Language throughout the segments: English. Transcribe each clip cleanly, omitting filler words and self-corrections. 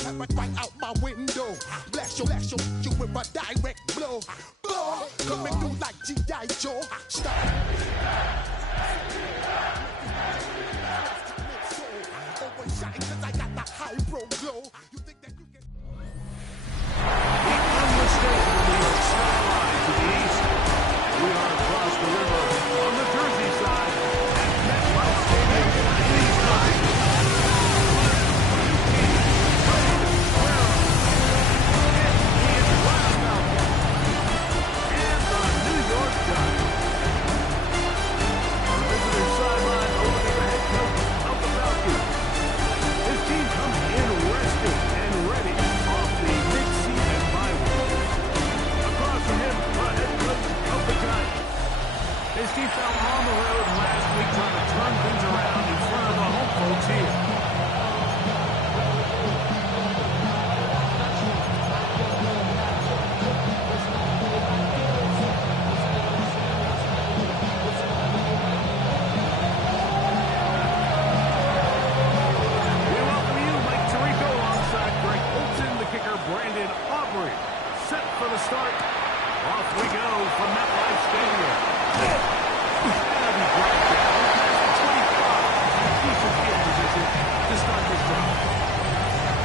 right out my window. Bless you with a direct blow. Blow, coming through like G.I. Joe. Stop. Overshine 'cause I got the high pro glow. You think that you can... The unmistakable skyline to the east. We are across the river on the Jersey side at MetLife Stadium. These times, and the New York Giants. On the visitor sideline, over the head coach of the Falcons. His team comes in rested and ready off the mid-season bye week. Across from him, the head coach of the Giants. His team fell on the road last week trying to turn things around in front of the home folks here. Set for the start. Off we go from MetLife Stadium. And he brought down past the 25. Decent field position to start this drive.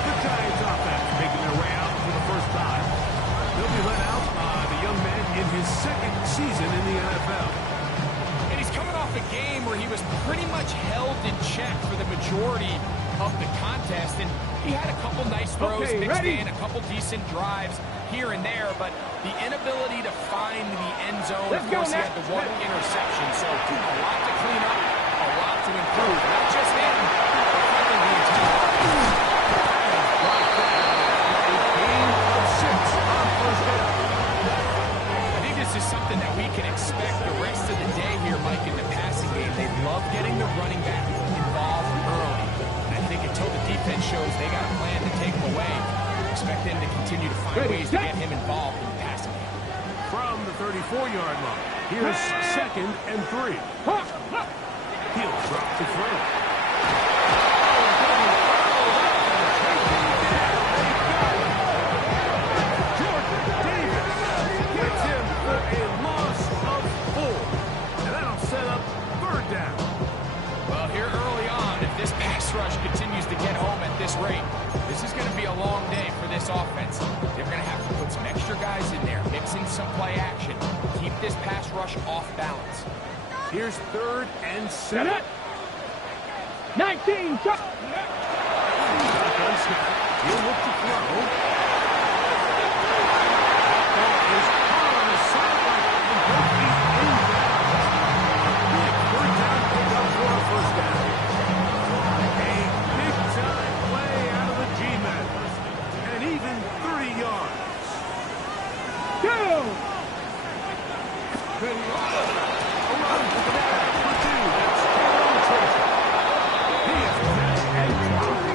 The Giants offense making their way out for the first time. They'll be led out by the young man in his second season in the NFL. And he's coming off a game where he was pretty much held in check for the majority of the contest, and he had a couple nice throws mixed in, a couple decent drives here and there, but the inability to find the end zone, of course, he had the one interception, so a lot to clean up, a lot to improve. Not just him, but frankly the entire offense. A gain of 6 on first down. I think this is something that we can expect the rest of the day here, Mike, in the passing game. They love getting the running back involved early. I think until the defense shows they got a plan to take him away, expect them to continue to find ways to get him involved in the passing game. From the 34-yard line, here's 2nd and 3. He'll drop to throw. Jordan Davis hits him for a loss of 4. And that'll set up 3rd down. Well, here early on, if this pass rush continues to get home at this rate, this is going to be a long day for this offense. They're going to have to put some extra guys in there, mix in some play action, keep this pass rush off balance. Here's 3rd and 7. 19, shot! Shotgun snap. He'll look to throw. Ball is on the sideline and both feet inbounds. Big 3rd down pickup for a 1st down. A big-time play out of the G-men. And even 30 yards. Two! Around to the back for 2. That's Taylor Tracy. He is met and dropped.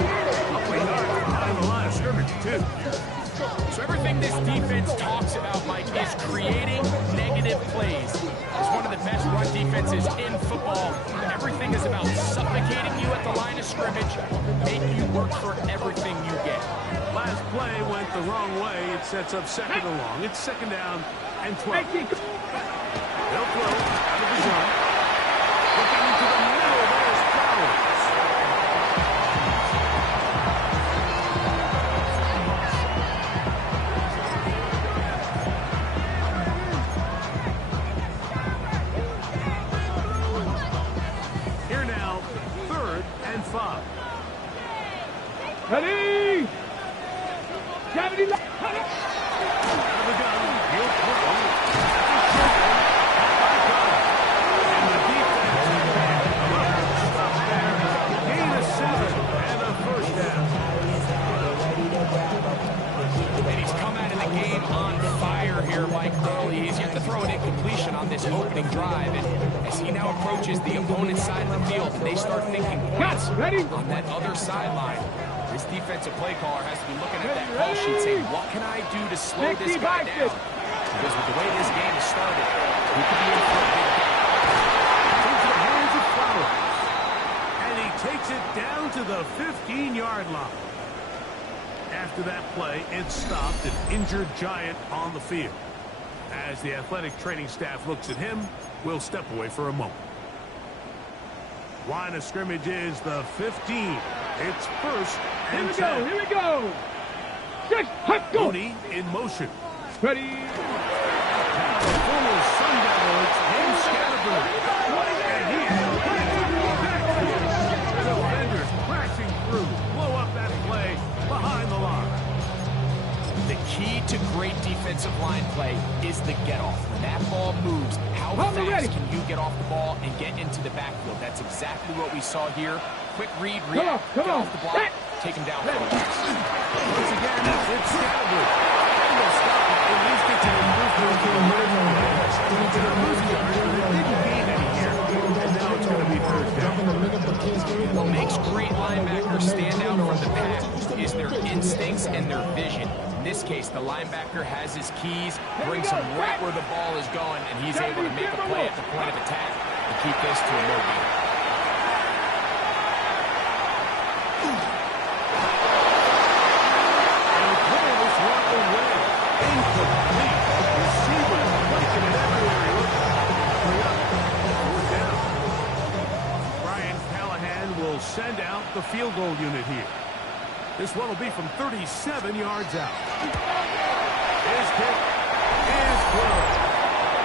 Up a yard behind the line of scrimmage, too. So everything this defense talks about, Mike, is creating negative plays. It's one of the best run defenses in football. Everything is about suffocating you at the line of scrimmage, making you work for everything you get. Last play went the wrong way. It sets up 2nd and long. It's 2nd down and 12. They'll throw out of the gun. Looking into the middle, there's Flowers. Here now, 3rd and 5. Ready! Gravity lock! Out of the gun, he'll throw. And the defense stops there. Gain of 7 and a 1st down. And he's come out of the game on fire here, Mike, early. He's yet to throw an incompletion on this opening drive. And as he now approaches the opponent's side of the field, and they start thinking points on that other sideline, this defensive play caller has to be looking at that call sheet saying, what can I do to slow this guy down? Because with the way this game has started, he could be in for a big game. Into the hands of Flowers. And he takes it down to the 15-yard line. After that play, it stopped an injured Giant on the field. As the athletic training staff looks at him, we'll step away for a moment. Line of scrimmage is the 15. It's first and 10. Here we go. 6, hut, go. Mooney in motion. Ready. The former Sun Devil, it's James Scatterbrain. And he is the defenders crashing through. Blow up that play behind the line. The key to great defensive line play is the get-off. When that ball moves, how fast can you get off the ball and get into the backfield? That's exactly what we saw here. Quick read, react, get off the block, take him down. Once again, it's Scatterbrain. And they'll stop it. At least it's an improvement to the middle. It's an improvement, but it didn't gain any here. And now it's going to be third down. What makes great linebackers stand out from the pack is their instincts and their vision. In this case, the linebacker has his keys, brings him right where the ball is going, and he's able to make a play at the point of attack and keep this to a no gain. And throws one away. Incomplete. Receiver breaking it everywhere he looks. Fourth down. Brian Callahan will send out the field goal unit here. This one will be from 37 yards out. His kick is good.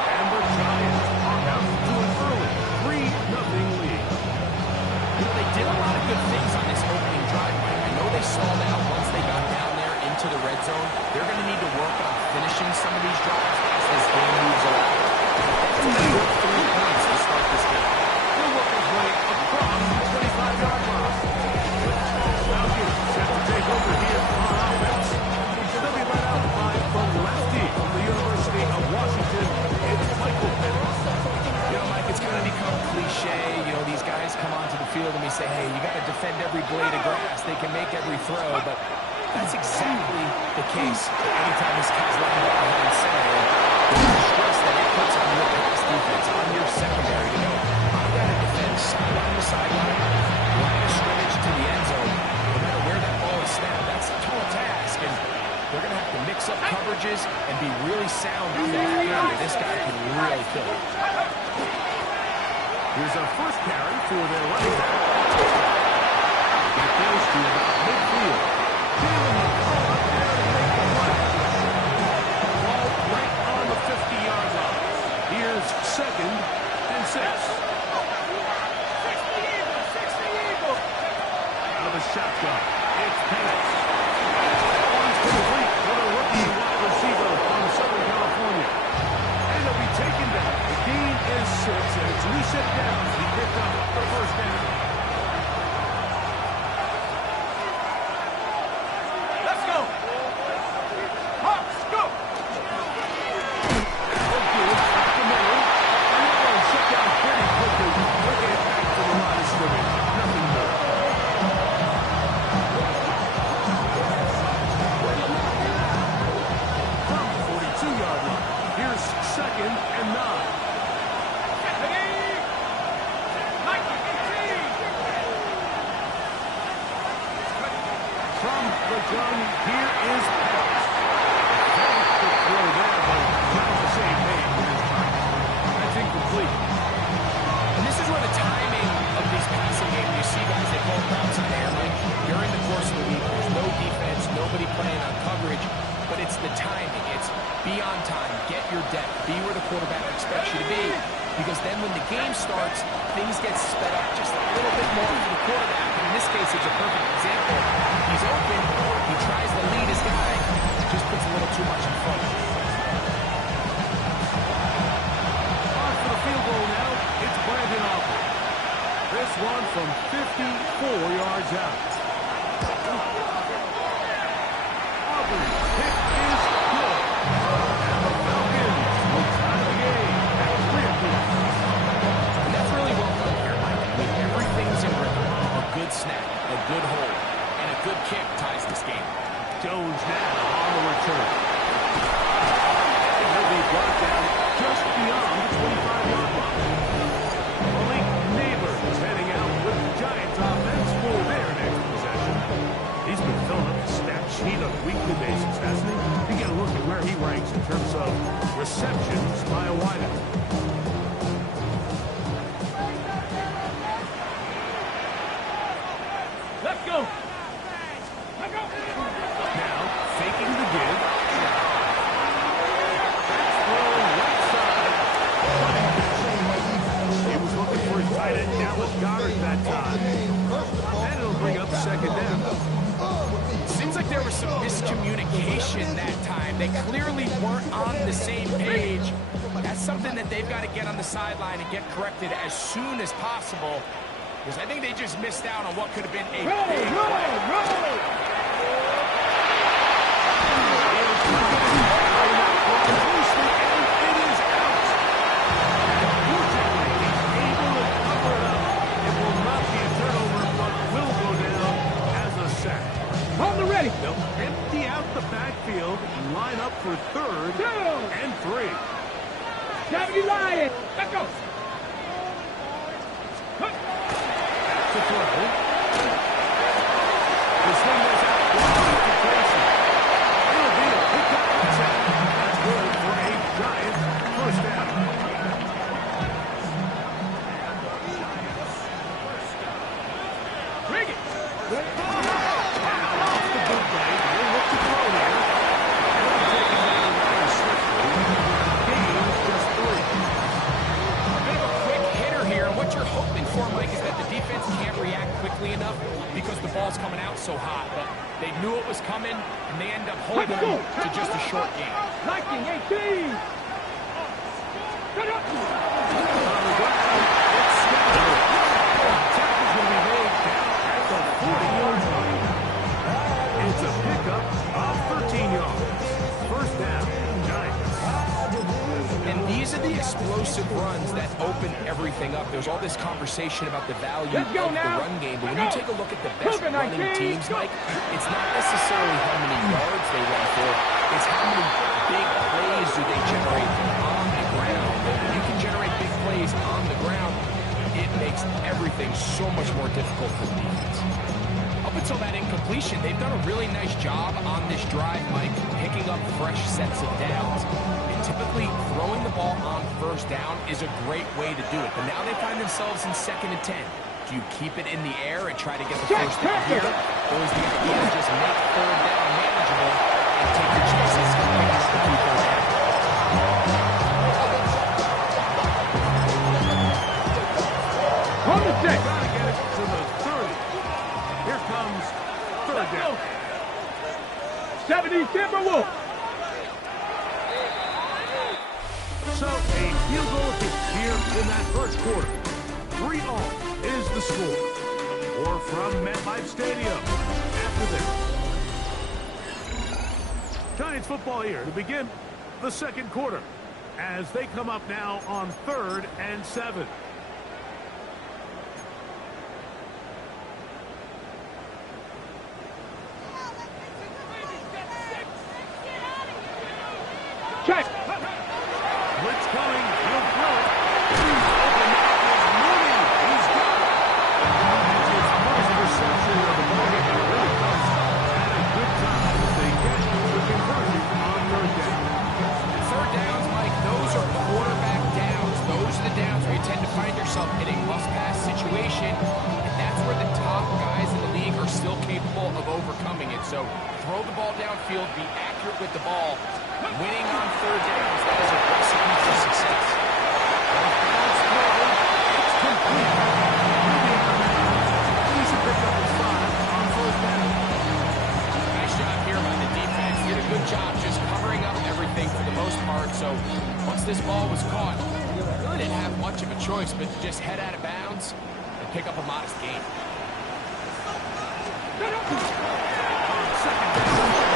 And the Giants are out to an early 3-0 lead. You know, they did a lot of good things on this opening drive, Mike. I know they stalled out once they got down there into the red zone. They're going to need to work on finishing some of these drives as this game moves along. That's a good 3 points to start this game. He'll work his way across the 25-yard line. Falcons have to take over here on offense. They'll be led out by the lefty from the University of Washington. It's Michael Penix. You know, Mike, it's kind of become cliche. You know, these guys come onto the field and we say, hey, you got to defend every blade of grass. They can make every throw, but that's exactly the case anytime this guy's lined up behind center. The stress that it puts on your pass defense, on your secondary, you know, I've got to defend sideline to sideline, line of scrimmage to the end zone. No matter where that ball is snapped, that's a tall task, and they're going to have to mix up coverages and be really sound on the back end, or this guy can really kill it. Here's a first carry for their running back. It goes to about midfield. Jalen McCall up there to make the play. Ball right on the 50-yard line. Here's 2nd and 6. Out of the shotgun, it's Penix. One's complete for the rookie wide receiver from Southern California. And he'll be taken down. The gain is 6, and it's reset down. He picked up the first down. Let's go. Hawks, go. Good up the middle. And that one shut down pretty quickly. Bringing it back to the line of scrimmage. Nothing more. From the 42-yard line, here's 2nd and 9. From the gun, here is Penix. Thanks the throw there, but not the same page with his target. That's incomplete. And this is where the timing of these passing games, you see guys, they call routes in there, like during the course of the week, there's no defense, nobody playing on coverage, but it's the timing. It's be on time, get your depth, be where the quarterback expects you to be, because then when the game starts, things get sped up just a little bit more for the quarterback. And in this case, it's a perfect example. He's open, he tries to lead his guy, just puts a little too much in front. On for the field goal now, it's Brandon Aubrey. This one from 54 yards out. Aubrey, hit is good. And the Falcons will tie the game at 3 apiece. And that's really well done here, Mike. I mean, everything's in rhythm. A good snap, a good hold, and a good kick ties this game. Jones now on the return. And he'll be brought down just beyond the 25-yard line. Malik Neighbors is heading out with the Giants offense for their next possession. He's been filling up the stat sheet ranks in terms of receptions by a wideout. Let's go. Now, faking the give. Throwing right side. He was looking for his tight end, Dallas Goddard, that time. And it'll bring up second down. Seems like there was some miscommunication that time. They clearly weren't on the same page. That's something that they've got to get on the sideline and get corrected as soon as possible. Because I think they just missed out on what could have been a big play. On the ready. They'll empty out the backfield and line up for third and 3. 70 Lions. Let's go. To throw. The swing is out. It'll be a pickup attack. That's good for a Giants first down. Bring it. What you're hoping for, Mike, is that the defense can't react quickly enough because the ball's coming out so hot. But they knew it was coming, and they end up holding them to just a short game. Liking 18. Cut up. On the ground, it's Scott. Tackle's going to be made down at the 40-yard line. It's a pickup of 13 yards. First down, Giants. And these are the explosive runs that open everything up. There's all this conversation about the value of the run game, but when you take a look at the best running teams, Mike, it's not necessarily how many yards they run for, it's how many big plays do they generate on the ground. And when you can generate big plays on the ground, it makes everything so much more difficult for the defense. Up until that incompletion, they've done a really nice job on this drive, Mike, picking up fresh sets of downs. And typically, throwing the ball on first down is a great way to do it. But now they find themselves in 2nd and 10. Do you keep it in the air and try to get the first down here? Or is the idea to just make third down manageable and take the chances of the extra 2 first downs? On the set. Gotta get it to the 30. Here comes third down. 70 Timberwolves. So a field goal here in that first quarter. 3-all is the score. Or from MetLife Stadium after this. Giants football here to begin the second quarter as they come up now on 3rd and 7. Check. Blitz coming. He'll throw it. He's open. Mooney. He's got it. And his first reception of the ball game really comes at a good time as they get the conversion on 3rd down. Third downs, Mike, those are quarterback downs. Those are the downs where you tend to find yourself in a must-pass situation, and that's where the top guys in the league are still capable of overcoming it. So throw the ball downfield, be accurate with the ball. Winning on 3rd downs, that is a recipe for success. It's complete. He's a pickup of 5 on 1st down. Nice job here by the defense. Did a good job just covering up everything for the most part. So once this ball was caught, really didn't have much of a choice but to just head out of bounds and pick up a modest gain. Second down.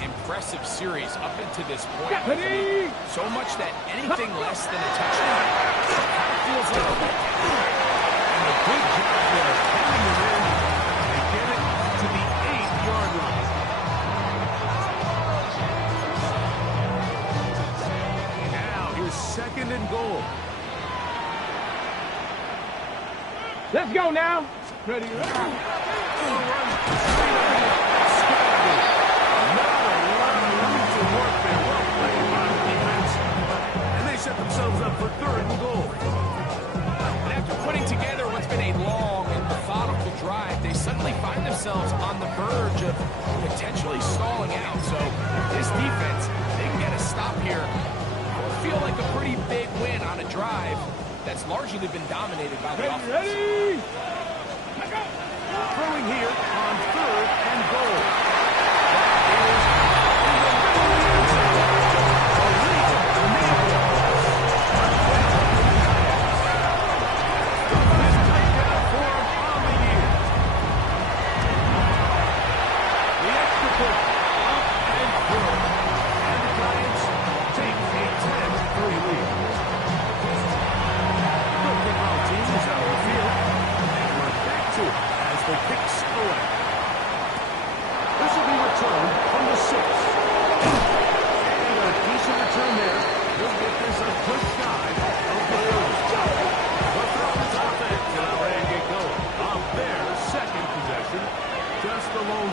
Impressive series up into this point. I mean, so much that anything less than a touchdown feels like a letdown. And a good job there, carrying it in and get it to the 8-yard line. second and goal. Let's go now. Ready. And they set themselves up for third and goal. And after putting together what's been a long and methodical drive, they suddenly find themselves on the verge of potentially stalling out. So this defense, they can get a stop here. It will feel like a pretty big win on a drive that's largely been dominated by the offense. Ready. Throwing here on third and goal.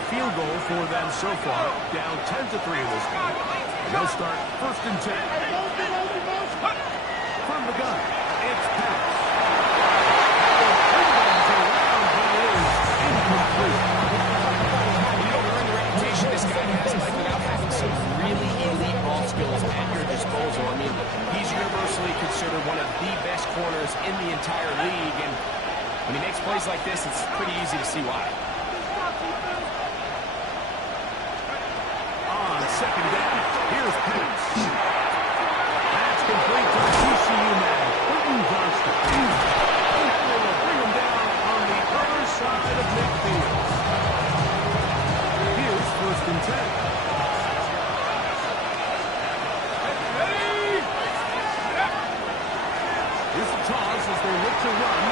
Field goal for them so far, down 10-3 in this game. They'll start first and 10. From the gun, it's pass. You don't earn the reputation this guy has without having some really elite ball skills at your disposal. I mean, he's universally considered one of the best corners in the entire league, and when he makes plays like this, it's pretty easy to see why. Second down. Here's pass. That's complete to the TCU man, Quentin Johnston. And they will bring him down on the other side of midfield. Here's first and 10. Here's the toss as they look to run.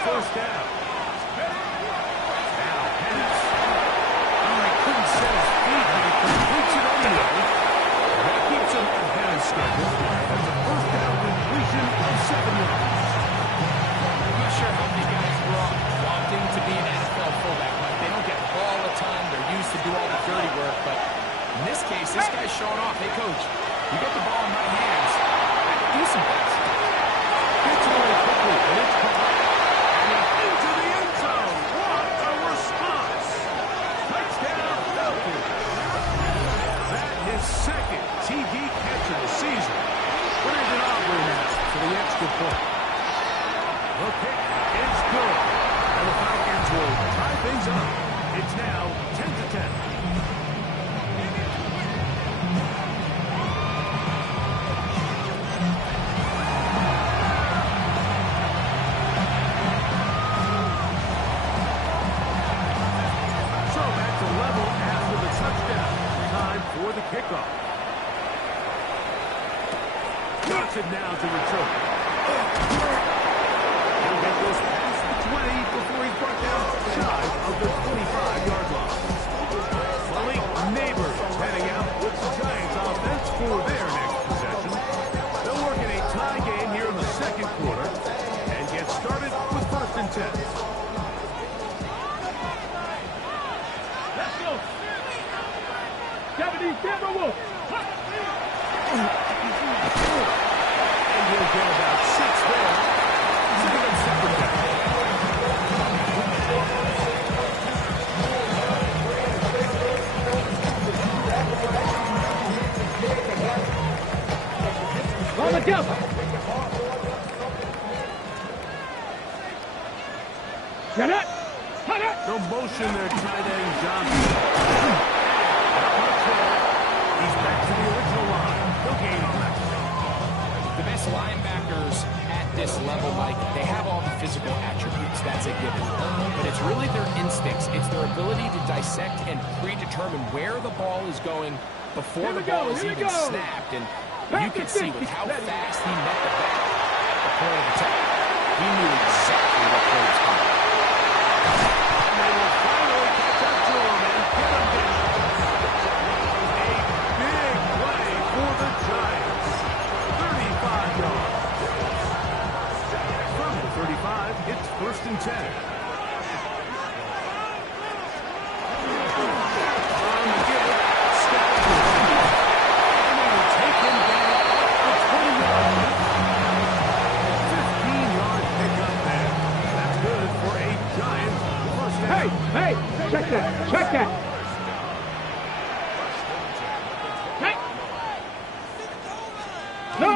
First down. Now pass. I couldn't set his feet, but he completes it anyway. That keeps him ahead of schedule. That's a first down completion of 7 yards. I'm not sure how many guys grow up wanting to be an NFL fullback. Like, they don't get the ball all the time. They're used to do all the dirty work. But in this case, this guy's showing off. Hey, coach, you get the ball in my hands. I can do some things. Gets away quickly, and it's caught. Into the end zone. What a response. Touchdown, Falcons. That his second TD catch of the season. Brandon Aubrey now for the extra point. The kick is good. And the Falcons will tie things up. It's now 10-10. For the kickoff. Johnson now to return. He'll get this past the 20 before he's brought down shy of the 25-yard line. Malik Neighbors heading out with the Giants offense for their next possession. They'll work in a tie game here in the second quarter and get started with first and 10. Let's go. 70, camera wolf. And he'll get about 6 there. Setting up second down. On the jump. Shut up. Shut up. No motion there, tight end Johnson. He's back to the original line. No gain on that. The best linebackers at this level, Mike, they have all the physical attributes. That's a given. But it's really their instincts. It's their ability to dissect and predetermine where the ball is going before the ball is even snapped. And you can see with how fast he met the back at the point of attack. and 10. Hey, check that. Hey. No.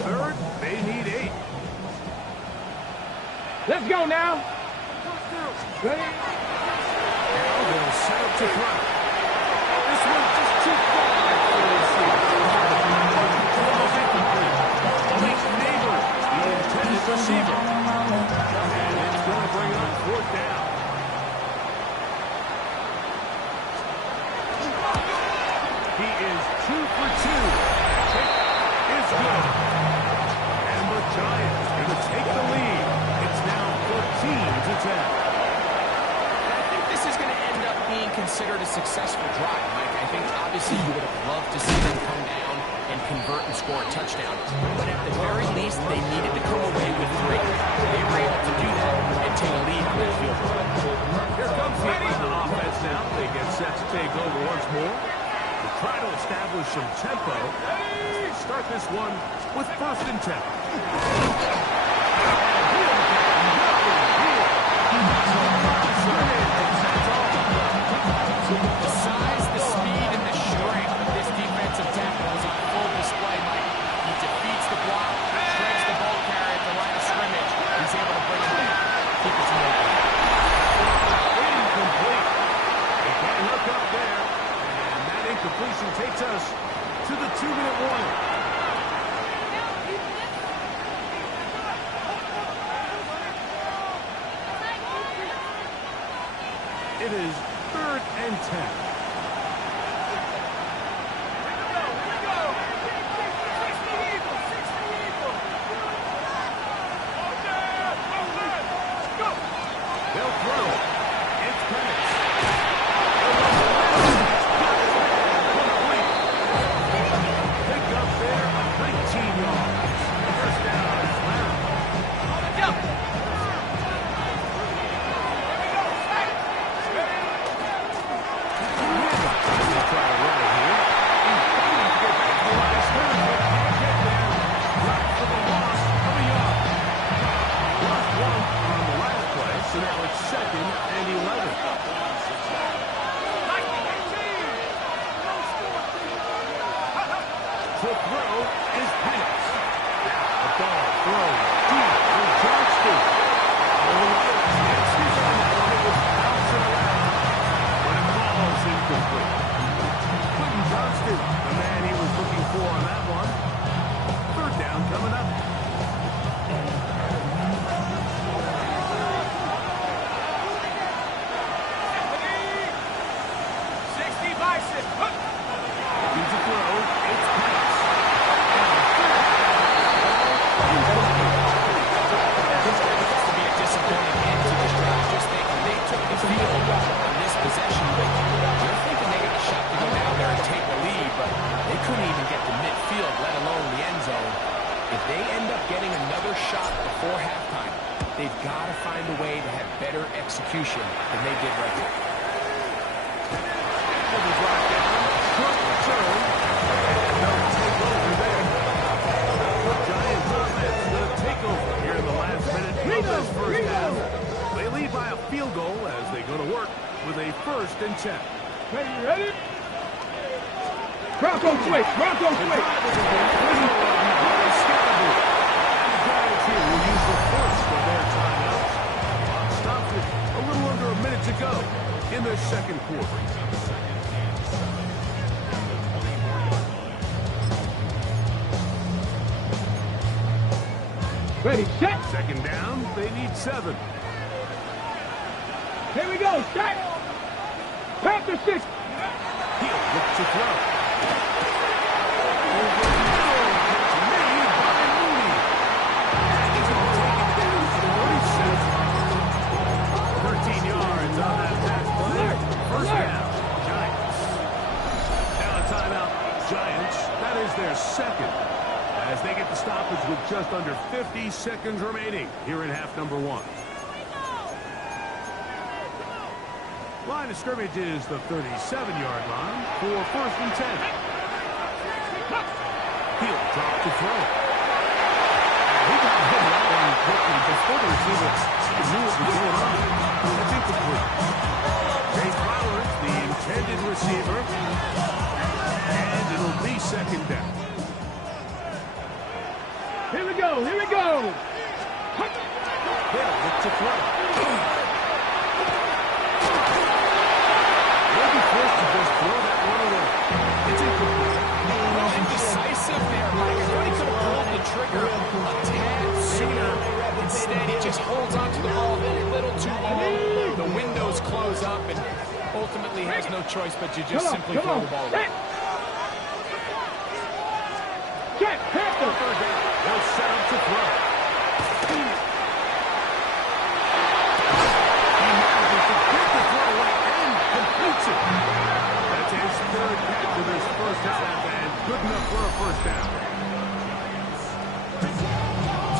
Third, they need 8. Let's go now. Ready? Now they'll set up to throw. This one's just too far for the receiver. Almost incomplete. Late neighbor, the intended receiver. And it's going to bring up 4th down. He is 2 for 2. Kick is good. And the Giants are going to take the lead. It's now 14-10. I think this is going to end up being considered a successful drive, Mike. I think obviously you would have loved to see them come down and convert and score a touchdown. But at the very least, they needed to come away with 3. They were able to do that and take a lead on that field goal. Here comes the offense now. They get set to take over once more. They try to establish some tempo. Start this one with 1st and 10. The size, the speed, and the strength of this defensive tackle was on full display, Mike. He defeats the block, shreds the ball carrier at the line of scrimmage. He's able to bring it back. Keep it moving. Incomplete. They can't hook up there. And that incompletion takes us to the 2-minute warning. It is 3rd and 10. They'll throw. It's Penix. Pick up there, 19 yards. 1st down is Larry. So now it's 2nd and 11. To throw is Penix. The ball thrown deep for Johnston. It was bouncing around, but it falls incomplete. Quentin Johnston, the man he was looking for on that one. 3rd down coming up. They've got to find a way to have better execution than they did right now. Giants offense going to take over here in the last minute of this 1st half. They lead by a field goal as they go to work with a 1st and 10. Ready? Bronco switch. The drive is go in the second quarter. Ready, set. Second down, they need 7. Here we go, set. Panther 6. He'll look to throw. Over the middle, it's made by Mooney. And he's going to take him down to the 47. 13 yards on that pass play. First down, Giants. Now a timeout, Giants. That is their second, as they get the stoppage with just under 50 seconds remaining here in half number 1. Line of scrimmage is the 37-yard line for 1st and 10. He'll drop to throw. He got hit that one quickly before the receiver knew what was going on. That's incomplete. Jay Flowers, the intended receiver, and it'll be second down. Here we go, here we go. He'll look to throw. Forced to just throw that one away. It's incomplete. Well, indecisive there, Mike. I thought he could have pulled the trigger a tad sooner. Instead, he just holds on to the ball a little too long. The windows close up and ultimately has no choice but to just simply throw the ball away. Check, Panther. They'll set up to throw. He manages to get the throw away and completes it. That's his 3rd catch of his first half, and good enough for a first down.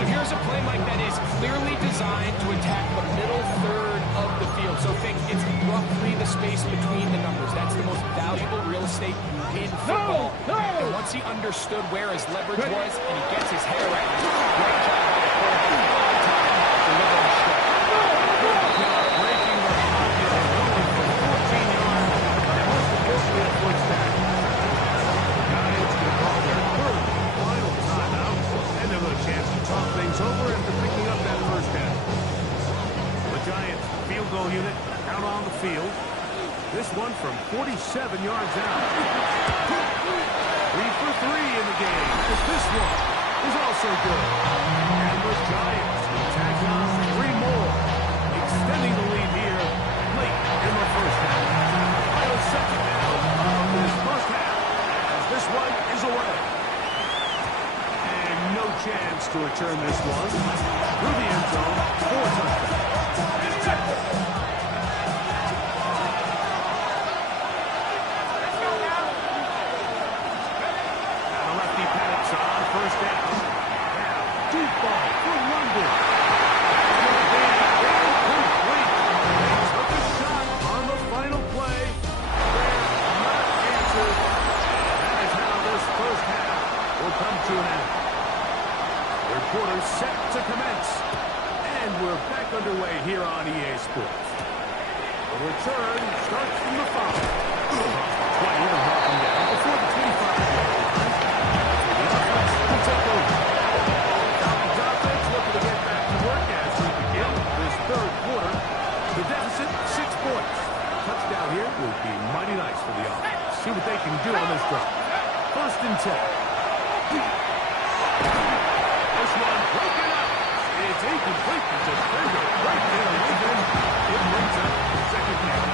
So here's a play, Mike, that is clearly designed to attack the middle third of the field. So think it's roughly the space between the numbers. That's the most valuable real estate in football. And once he understood where his leverage was and he gets his head around it, great job by the quarterback on time, delivering straight. Breaking the pocket and going for 14 yards. And most importantly, a foot sack. The Giants can call their 3rd final timeout, and they'll have a chance to talk things over after picking up that first down. The Giants field goal unit out on the field. This one from 47 yards out. 3 for 3 in the game, as this one is also good. And the Giants will tack on 3 more, extending the lead here late in the first half. Final second down of this first half, as this one is away. And no chance to return this one through the end zone for a touchdown. First down. Now, deep ball for London. Incomplete. They took a shot on the final play. They're not answered. That is how this first half will come to an end. Third quarter set to commence. And we're back underway here on EA Sports. The return starts from the 5. Across the 20, they're walking down before the 25. Take over. Falcons offense looking to get back to work as we begin this 3rd quarter. The deficit, 6 points. Touchdown here would be mighty nice for the offense. See what they can do on this drive. 1st and 10. This one broken up. It's incomplete. The defender right there with him. It brings up 2nd down.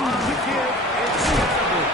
On the give, it's 7.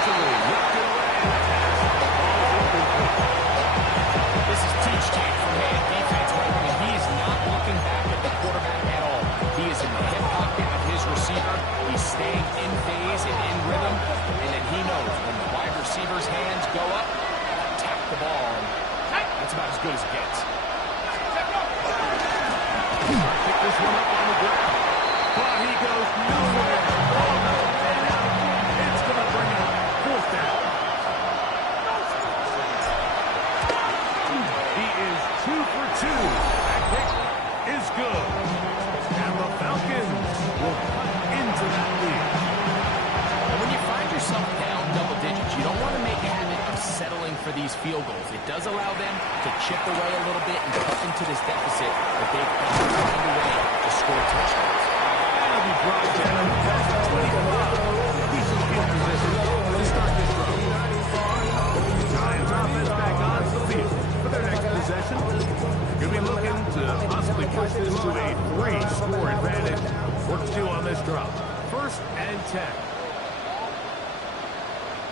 easily knocked it away. And the pass. This is teach tape for man defense. I mean, he is not looking back at the quarterback at all. He is in the hip pocket of his receiver. He's staying in phase and in rhythm. And then he knows when the wide receiver's hands go up, tap the ball. And that's about as good as it gets. Pick this one up on the ground. But he goes nowhere. Oh, no. And out. It's going to bring up fourth down. He is 2 for 2. That kick is good. And the Falcons will cut into that lead. And when you find yourself down double digits, you don't want to make a habit of settling for these field goals. It does allow them to chip away a little bit and cut into this deficit, but they've got to find a way to score touchdowns. And he drops down past the 25. Decent field position to start this drive. Giants offense back onto the field for their next possession. Going to be looking to possibly push this to a 3-score advantage. What to do on this drop? 1st and 10.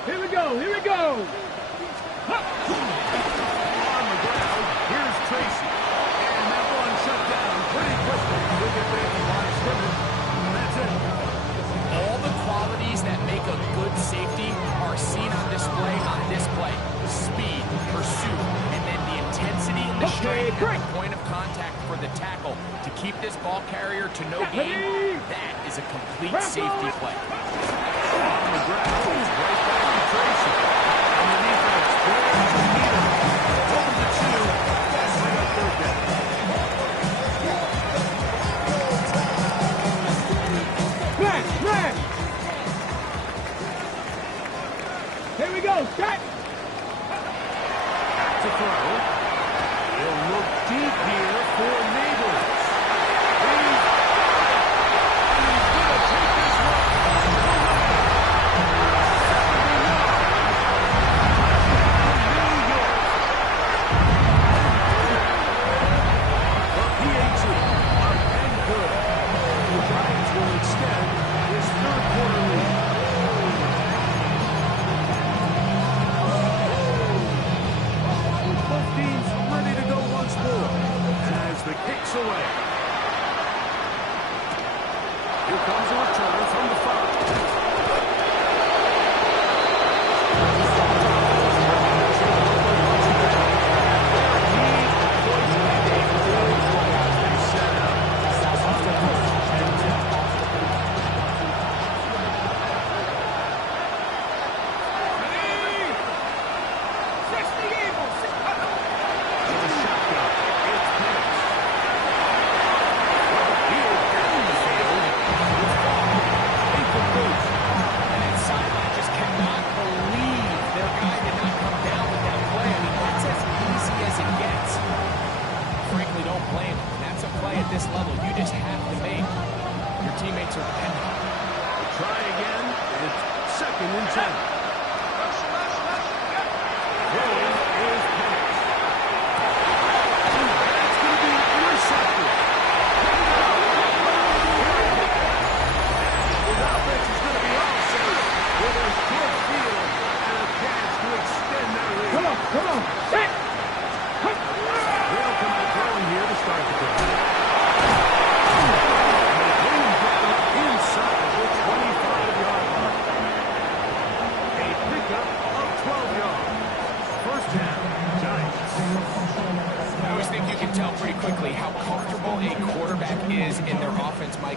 Here we go. Here we go. On the ground, here's Tracy. And that one shut down pretty quickly. He'll get back to line of scrimmage. And that's it. All the qualities that make a good safety are seen on display on this play. Speed, pursuit, and then the intensity and the strength at the point of contact for the tackle to keep this ball carrier to no gain. That is a complete safety play. On the ground, he's right back to Tracy. And the defense clears the leader. Opens the 2. That's right up 3rd down. Flag. Here we go. Set. Back to throw. He'll look deep here for Neighbors. He's going to take this one. New York. The PAT up and good. The Giants will extend this 3rd quarter lead. Both teams ready to go once more as the kick's away. Here comes a return from the Falcons.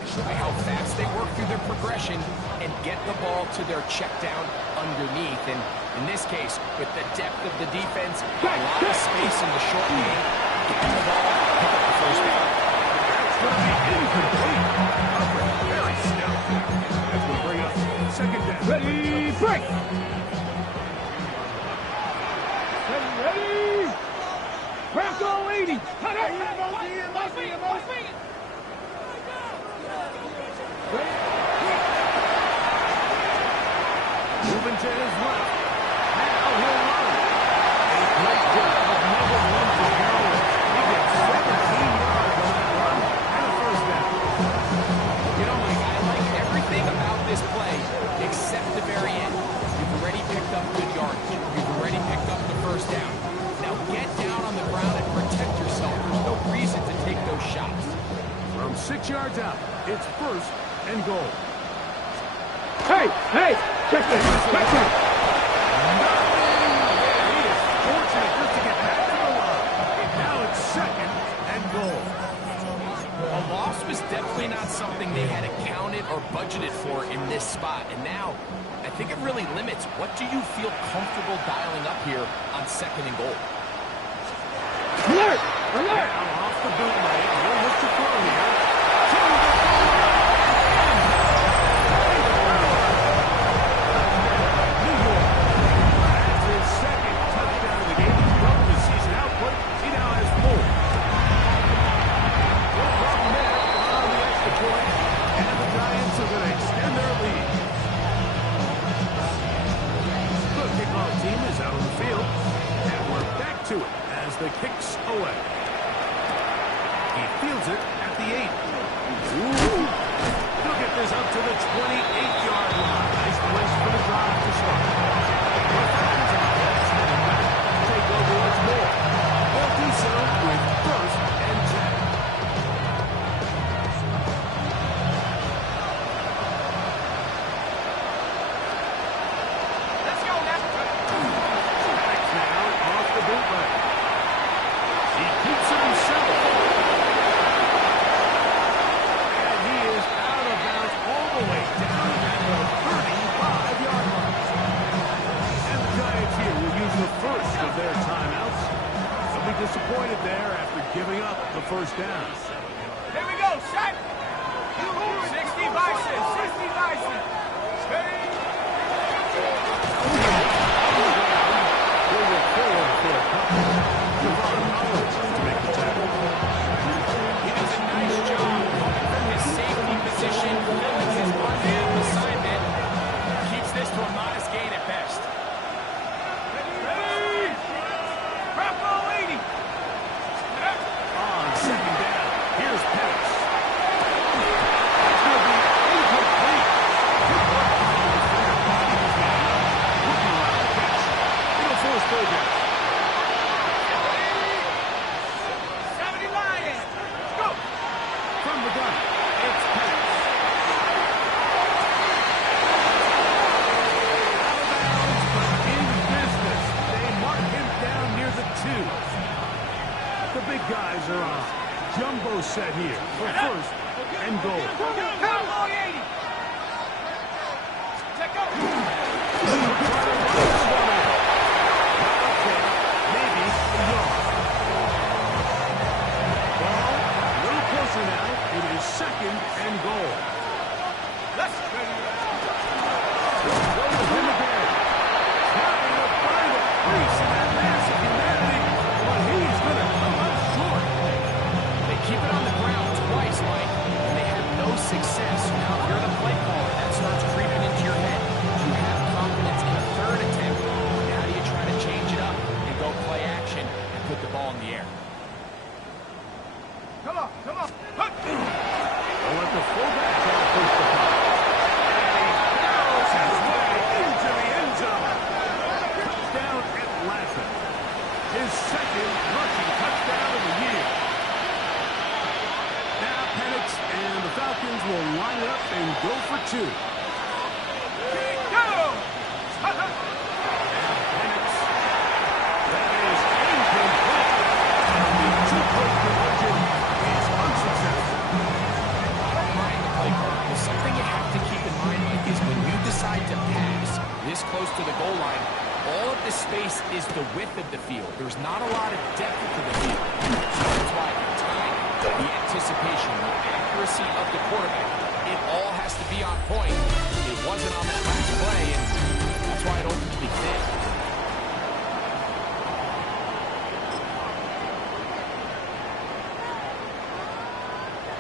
By how fast they work through their progression and get the ball to their check down underneath. And in this case, with the depth of the defense, a lot of space in the short game, get the ball, pick up the 1st down. That's going to be incomplete. Very stout. That's going to bring up 2nd down. Ready, break. Ready. Bronco 80. Moving to his left. Now he'll run. A great job of never one to go. He gets 17 yards on that run and a 1st down. You know, Mike, I like everything about this play except the very end. You've already It's first and goal. Hey, hey, check this, check this. He is fortunate just to get back to the line. And now it's second and goal. A loss was definitely not something they had accounted or budgeted for in this spot. And now, I think it really limits what do you feel comfortable dialing up here on second and goal. Alert, alert. Now off the bootleg. He'll look to throw here. New York. That's his second touchdown of the game. He's doubled his season output. He now has 4. No problem there on the extra point. And the Giants are going to extend their lead. The kickoff team is out on the field. And we're back to it as the kicks away. He fields it at the 8. Ooh. He'll get this up to the 28-yard line. Nice place for the drive to start. The Falcons are heading back to take over once more. They'll do so with first and 10. Let's go now. Alex now off the bootleg. He keeps it himself. And he is out of bounds all the way down at the 35-yard line. And the Giants here will use the first of their timeouts. They'll be disappointed there after giving up the first down. Here we go, shot. 60 Bison, 60 Bison. Hey. They were forward for a couple. Devon Owens to make the tackle. He does a nice job coming from his safety position, filling his one-hand assignment. Keeps this to a modest gain at best. Ready. Bravo 80. On second down, here's Penix. That's going to be incomplete. Looking around the catch. It'll force third down. 70 Lions. Let's go. From the gun, it's Penix. Out of bounds, but in business. They mark him down near the 2. The big guys are on jumbo set here for first and goal. Cowboy 80. Check out. Maybe a yard. Ball a little closer now. It is second and goal. Let's go. Go with him again. Trying to find a crease in that mass of humanity, but he's going to come up short. They keep it on the ground twice, Mike, and they have no success. Now, if you're the play caller, that starts creeping into your head. You have confidence in a third attempt. Now do you try to change it up and go play action and put the ball in the air? Come on, come on. They'll let the fullback try to push the puck. And he barrels his way into the end zone. Touchdown Atlanta. His second rushing touchdown of the year. Now Penix and the Falcons will line it up and go for 2. Go. Penix. That is incomplete. And the two-point conversion is unsuccessful. Behind the play call. Well, something you have to keep in mind, Mike, is when you decide to pass this close to the goal line, all of the space is the width of the field. There's not a lot of depth to the field. So that's why the time, the anticipation, the accuracy of the quarterback, it all has to be on point. It wasn't on that last play, and that's why it ultimately failed.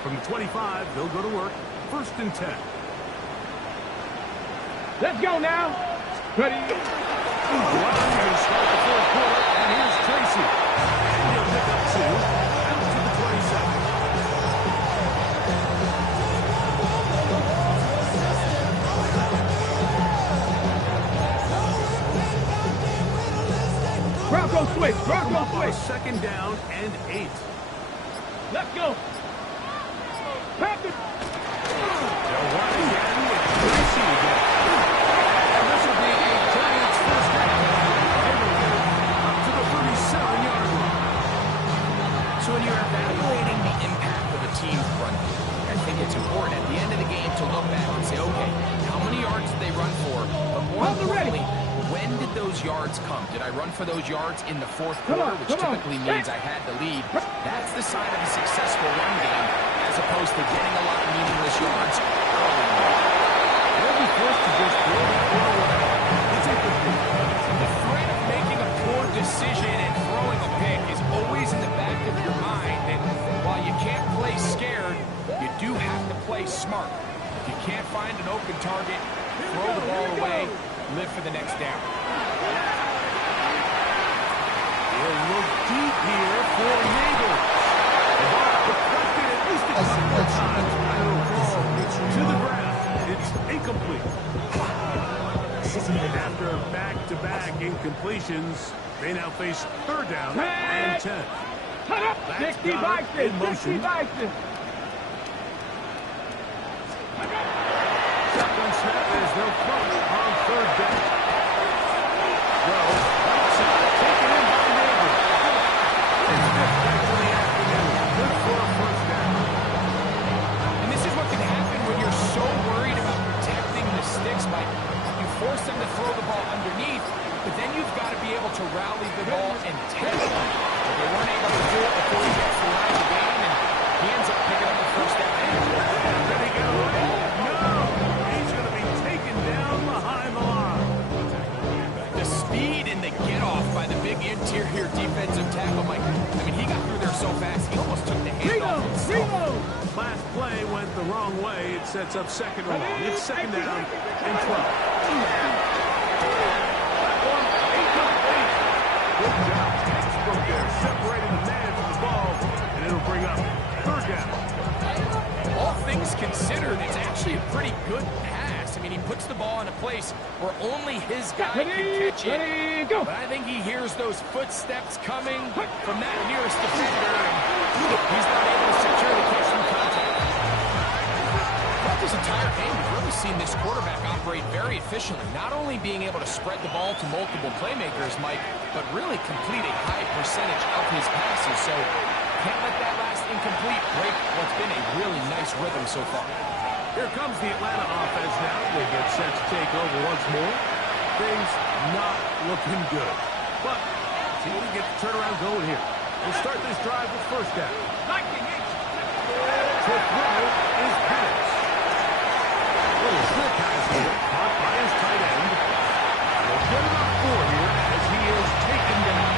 From the 25, they'll go to work. First and 10. Let's go now. Ready. Well, you start the fourth quarter, and here's Tracy. And he'll pick up 2 out to the 27. Bronco switch. Bronco On a switch. second down and 8. Let's go. Panthers. those yards come? Did I run for those yards in the fourth quarter, which typically means I had the lead? That's the sign of a successful run game, as opposed to getting a lot of meaningless yards early. They'll be forced to just throw that one away. It's incomplete. The threat of making a poor decision and throwing a pick is always in the back of your mind, and while you can't play scared, you do have to play smart. If you can't find an open target, throw the ball away, live for the next down. He'll look deep here for Nagel. The ball deflected at least a couple of times, but it'll fall to the ground. It's incomplete. After back-to-back incompletions, they now face third down and 10. That's Goddard in motion. Shotgun snap as they'll throw it on third down. Well, outside, taken in by Nagel. It's fifth back in the afternoon. Good for a first down. And this is what can happen when you're so worried about protecting the sticks, Mike. You force them to throw the ball underneath, but then you've got to be able to rally the ball and test it. But they weren't able to do it before he gets to the line of the game, and he ends up picking up the first down. Did he get away? No! He's going to be taken down behind the line. The speed and the get-off by the big interior defensive tackle, Mike. I mean, he got through there so fast, he almost took the handoff himself. Last play went the wrong way. It sets up second and long. It's second down and 12. That one incomplete. Good job. Textbook there, separating the man from the ball, and it'll bring up third down. All things considered, it's actually a pretty good pass. I mean, he puts the ball in a place where only his guy can catch it. But I think he hears those footsteps coming from that nearest defender, and he's not able to secure the catch from contact. Throughout this entire game, we've really seen this quarterback operate very efficiently, not only being able to spread the ball to multiple playmakers, Mike, but really complete a high percentage of his passes. So can't let that last incomplete break what's been a really nice rhythm so far. Here comes the Atlanta offense now. They get set to take over once more. Things not looking good. But see if we get the turnaround going here. We'll start this drive with first down. To throw is Penix. Little slip pass here, caught by his tight end. We'll get him up 4 here as he is taken down.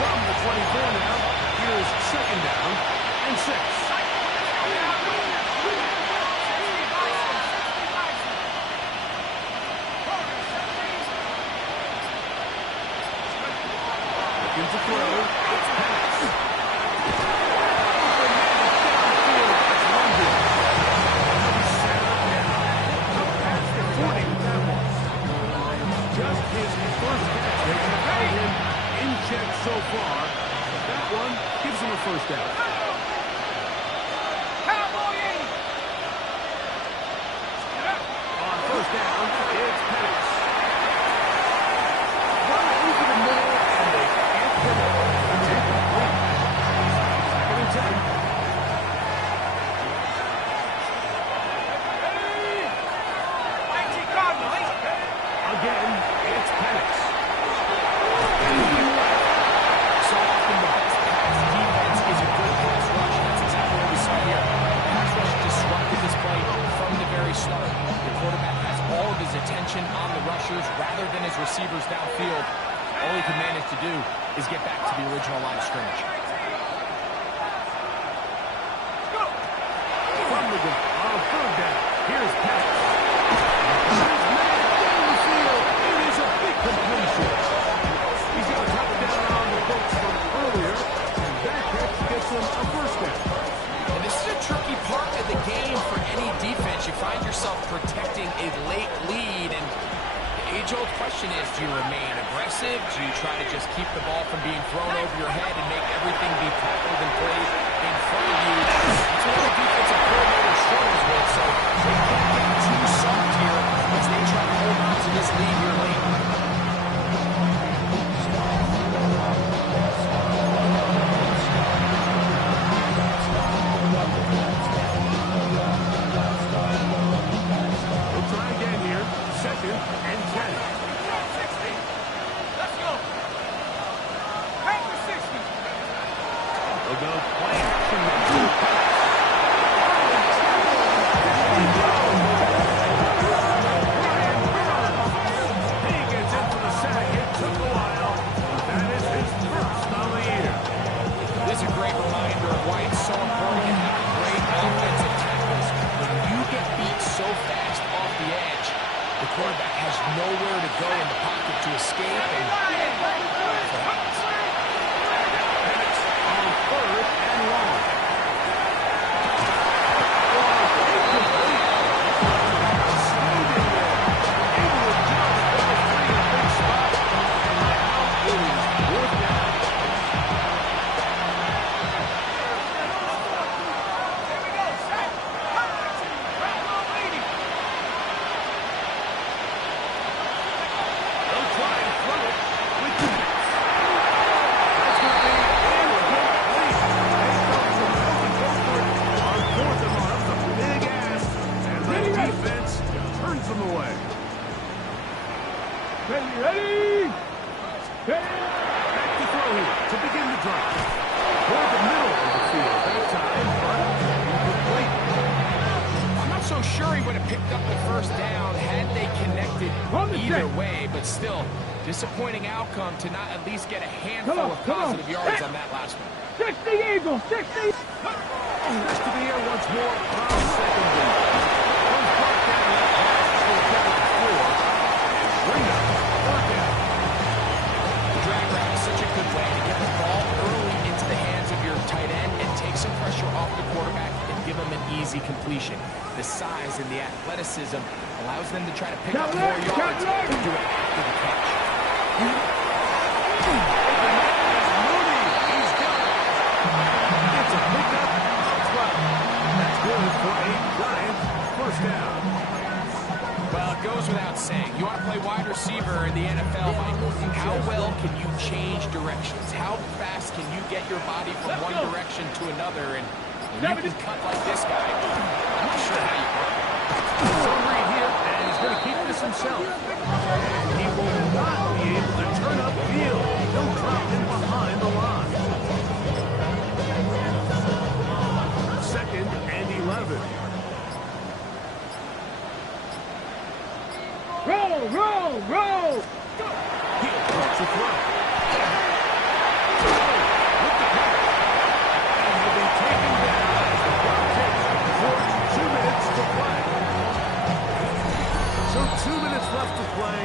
From the 24 now, here's second down and 6. Looking to throw, it's Penix. Just his first catch has held him in check so far. But that one gives him a first down. On first down, it's Penix. Run over the middle, and they can't get it. It's incomplete. Second and 10. Again, it's Penix. So often the best pass defense is a good pass rush. That's exactly what we saw here. The pass rush disrupted this play from the very start. The quarterback has all of his attention on the rushers rather than his receivers downfield. All he can manage to do is get back to the original line of scrimmage. From the gun, on third down, here's Penix. Completion. He's got a touchdown on the books from earlier, and that catch gets him a first down. And this is a tricky part of the game for any defense. You find yourself protecting a late lead, and the age-old question is, do you remain aggressive? Do you try to just keep the ball from being thrown over your head and make everything be tackled and played in front of you? That's what the defensive coordinator struggles with, so they can't get too soft here as they try to hold on to this lead here late. We'll try again here. Second and 10. Ready? Back to throw here to begin the drive. Toward the middle of the field that time, but incomplete. I'm not so sure he would have picked up the first down had they connected either way, but still, disappointing outcome to not at least get a handful of positive yards on that last one. 60 Eagles, 60! Rest of the air once more on second down. One brought down that pass will cover the floor and bring up third down. The drag route is such a good way to get the ball early into the hands of your tight end and take some pressure off the quarterback and give him an easy completion. The size and the athleticism allows them to try to pick up more yards and do it after the catch. It's a pickup of 12. That's good for a Giants first down. Well, it goes without saying. You want to play wide receiver in the NFL, Mike. How well can you change directions? How fast can you get your body from one direction to another? And you can cut like this guy. I'm not sure how you work. So right here, and he's going to keep this himself. And he will not be able to turn up field. He'll drop him behind the line. Second and 11. Roll! He approaches the throw. With the pass. And he'll be taken down as the clock ticks towards 2 minutes to play. So 2 minutes left to play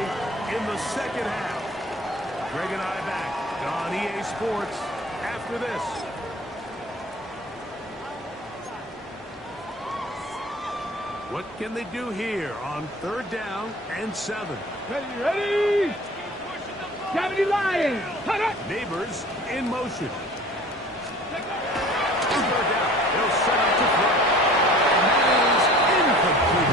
in the second half. Greg and I back on EA Sports after this. What can they do here on third down and 7? Ready? 70 Lions! Neighbors in motion. Third down. They'll set up to throw. And that is incomplete.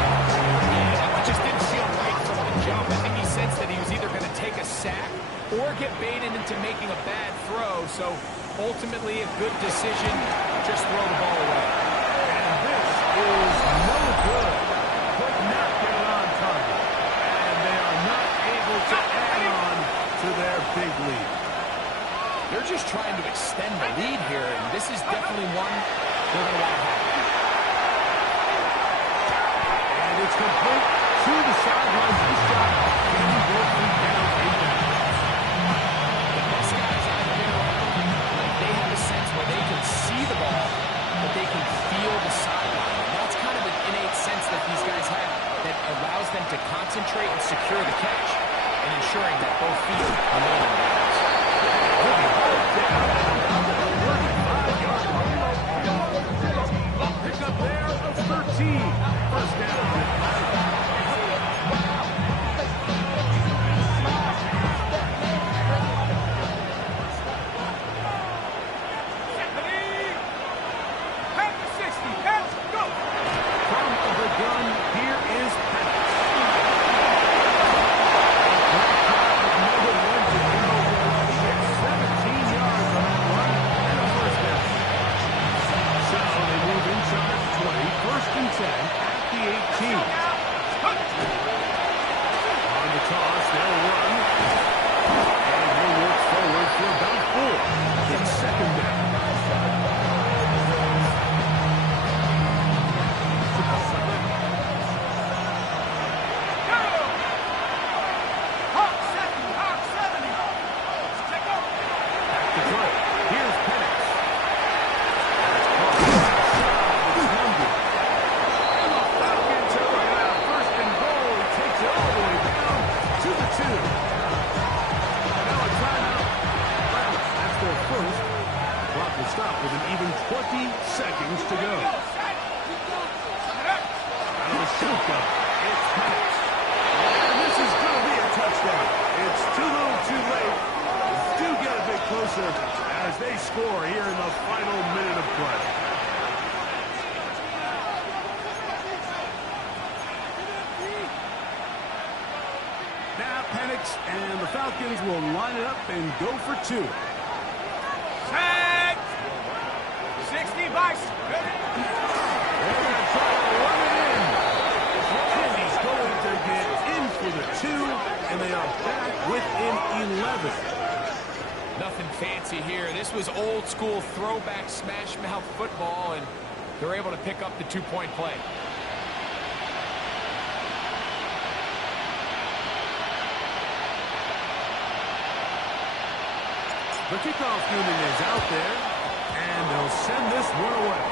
Yeah, that one just didn't feel right from the jump. I think he sensed that he was either going to take a sack or get baited into making a bad throw. So ultimately a good decision. Just throw the ball away. And this is no good. Could not get it on target. And they are not able to add on to their big lead. They're just trying to extend the lead here, and this is definitely one they're going to want to have. And it's complete to the sideline. Nice job getting both feet down in bounds. The best guys out there, they have a sense where they can see the ball, but they can feel the sideline. And that's kind of an innate sense that these guys have that allows them to concentrate and secure the catch and ensuring that both feet remain in bounds. Pick up there of 13. First down. From the gun, here is Penix. First and 10 at the 18. On the toss, they'll run. And he'll work forward for about 4. It's second down. Back to throw. Here's Penix. Stop with an even 20 seconds to go. Out of the shotgun, it's Penix. And this is going to be a touchdown. It's too little too late. Do get a bit closer as they score here in the final minute of play. Now Penix and the Falcons will line it up and go for 2. Set! 60 Bison. They're going to try to run it in. And he's going to get in for the 2, and they are back fancy here. This was old school throwback smash mouth football, and they're able to pick up the 2-point play. The kickoff unit is out there, and they'll send this one away.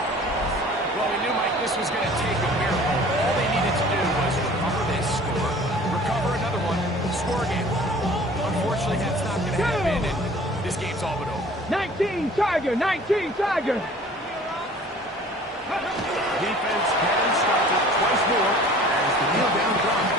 Well, we knew, Mike, this was going to take a miracle. All they needed to do was recover this score, recover another one, score again. Unfortunately, that's not going to happen, and this game's all but over. 19 Tiger, 19 Tiger. Defense can stop it twice more as the kneel down comes.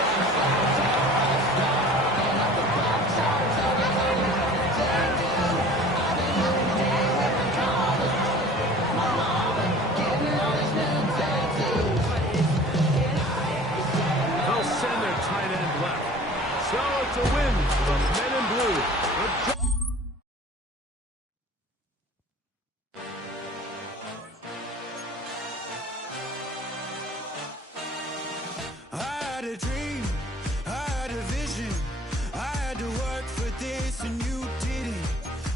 They'll send their tight end left. So it's a win for the men in blue. Good job. I had a dream, I had a vision, I had to work for this and you didn't.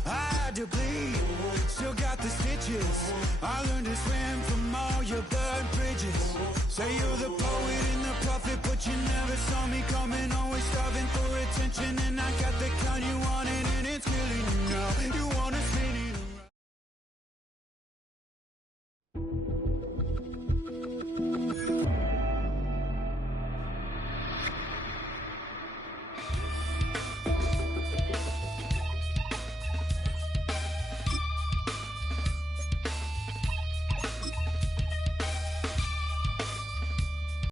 I had to bleed, still got the stitches. I learned to swim from all your burned bridges. Say you're the poet and the prophet, but you never saw me coming. Always starving for attention, and I got the kind you wanted, and it's killing you now. You wanna spin it.